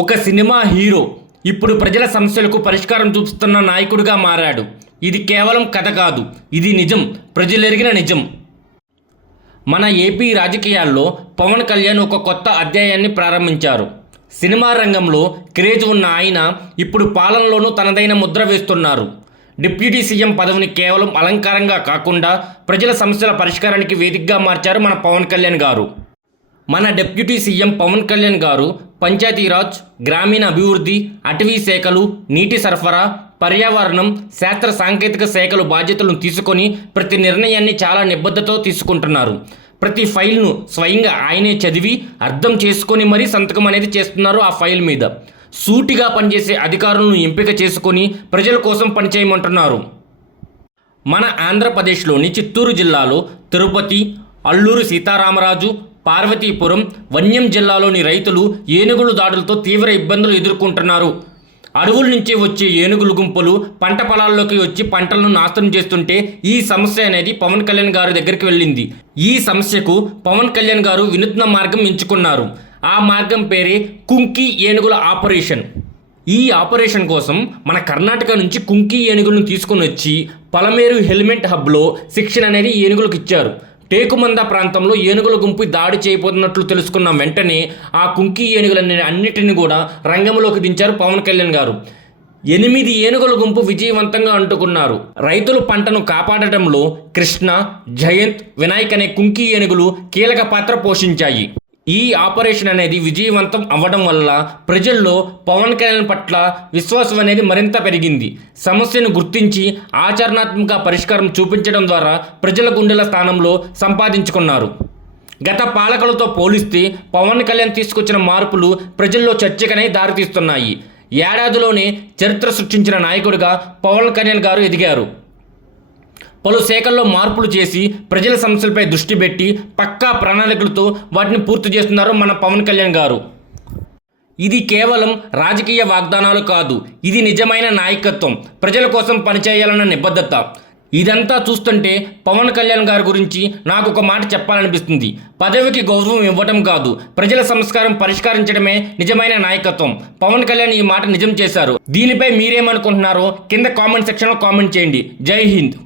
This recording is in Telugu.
ఒక సినిమా హీరో ఇప్పుడు ప్రజల సమస్యలకు పరిష్కారం చూపిస్తున్న నాయకుడిగా మారాడు. ఇది కేవలం కథ కాదు, ఇది నిజం, ప్రజలెరిగిన నిజం. మన ఏపీ రాజకీయాల్లో పవన్ కళ్యాణ్ ఒక కొత్త అధ్యాయాన్ని ప్రారంభించారు. సినిమా రంగంలో క్రేజ్ ఉన్న ఆయన ఇప్పుడు పాలనలోనూ తనదైన ముద్ర వేస్తున్నారు. డిప్యూటీ సీఎం పదవిని కేవలం అలంకారంగా కాకుండా ప్రజల సమస్యల పరిష్కారానికి వేదికగా మార్చారు మన పవన్ కళ్యాణ్ గారు. మన డిప్యూటీ సీఎం పవన్ కళ్యాణ్ గారు పంచాయతీరాజ్, గ్రామీణ అభివృద్ధి, అటవీ శాఖలు, నీటి సరఫరా, పర్యావరణం, శాస్త్ర సాంకేతిక శాఖలు బాధ్యతలను తీసుకొని ప్రతి నిర్ణయాన్ని చాలా నిబద్ధతతో తీసుకుంటున్నారు. ప్రతి ఫైల్ను స్వయంగా ఆయనే చదివి అర్థం చేసుకొని మరీ సంతకం అనేది చేస్తున్నారు. ఆ ఫైల్ మీద సూటిగా పనిచేసే అధికారులను ఎంపిక చేసుకొని ప్రజల కోసం పనిచేయమంటున్నారు. మన ఆంధ్రప్రదేశ్లోని చిత్తూరు జిల్లాలో తిరుపతి, అల్లూరు సీతారామరాజు, పార్వతీపురం, వన్యం జిల్లాలోని రైతులు ఏనుగుల దాడులతో తీవ్ర ఇబ్బందులు ఎదుర్కొంటున్నారు. అడవుల నుంచి వచ్చే ఏనుగుల గుంపులు పంట పొలాల్లోకి వచ్చి పంటలను నాశనం చేస్తుంటే ఈ సమస్య అనేది పవన్ కళ్యాణ్ గారి దగ్గరికి వెళ్ళింది. ఈ సమస్యకు పవన్ కళ్యాణ్ గారు వినూత్న మార్గం ఎంచుకున్నారు. ఆ మార్గం పేరే కుంకి ఏనుగుల ఆపరేషన్. ఈ ఆపరేషన్ కోసం మన కర్ణాటక నుంచి కుంకి ఏనుగులను తీసుకుని వచ్చి పలమేరు హెల్మెట్ హబ్లో శిక్షణ అనేది ఏనుగులకు ఇచ్చారు. టేకుమంద ప్రాంతంలో ఏనుగుల గుంపు దాడి చేయబోతున్నట్లు తెలుసుకున్న వెంటనే ఆ కుంకి ఏనుగులని అన్నిటిని కూడా రంగంలోకి దించారు పవన్ కళ్యాణ్ గారు. 8 ఏనుగుల గుంపు విజయవంతంగా అంటుకున్నారు. రైతుల పంటను కాపాడటంలో కృష్ణ, జయంత్, వినాయక్ అనే కుంకి ఏనుగులు కీలక పాత్ర పోషించాయి. ఈ ఆపరేషన్ అనేది విజయవంతం అవ్వడం వల్ల ప్రజల్లో పవన్ కళ్యాణ్ పట్ల విశ్వాసం అనేది మరింత పెరిగింది. సమస్యను గుర్తించి ఆచరణాత్మక పరిష్కారం చూపించడం ద్వారా ప్రజల గుండెల స్థానంలో సంపాదించుకున్నారు. గత పాలకులతో పోలిస్తే పవన్ కళ్యాణ్ తీసుకొచ్చిన మార్పులు ప్రజల్లో చర్చకనే దారితీస్తున్నాయి. ఏడాదిలోనే చరిత్ర సృష్టించిన నాయకుడిగా పవన్ కళ్యాణ్ గారు ఎదిగారు. పలు శాఖల్లో మార్పులు చేసి ప్రజల సమస్యలపై దృష్టి పెట్టి పక్కా ప్రణాళికలతో వాటిని పూర్తి చేస్తున్నారు మన పవన్ కళ్యాణ్ గారు. ఇది కేవలం రాజకీయ వాగ్దానాలు కాదు, ఇది నిజమైన నాయకత్వం, ప్రజల కోసం పనిచేయాలన్న నిబద్ధత. ఇదంతా చూస్తుంటే పవన్ కళ్యాణ్ గారి గురించి నాకు ఒక మాట చెప్పాలనిపిస్తుంది. పదవికి గౌరవం ఇవ్వటం కాదు, ప్రజల సంస్కారం పరిష్కరించడమే నిజమైన నాయకత్వం. పవన్ కళ్యాణ్ ఈ మాట నిజం చేశారు. దీనిపై మీరేమనుకుంటున్నారో కింద కామెంట్ సెక్షన్లో కామెంట్ చేయండి. జై హింద్.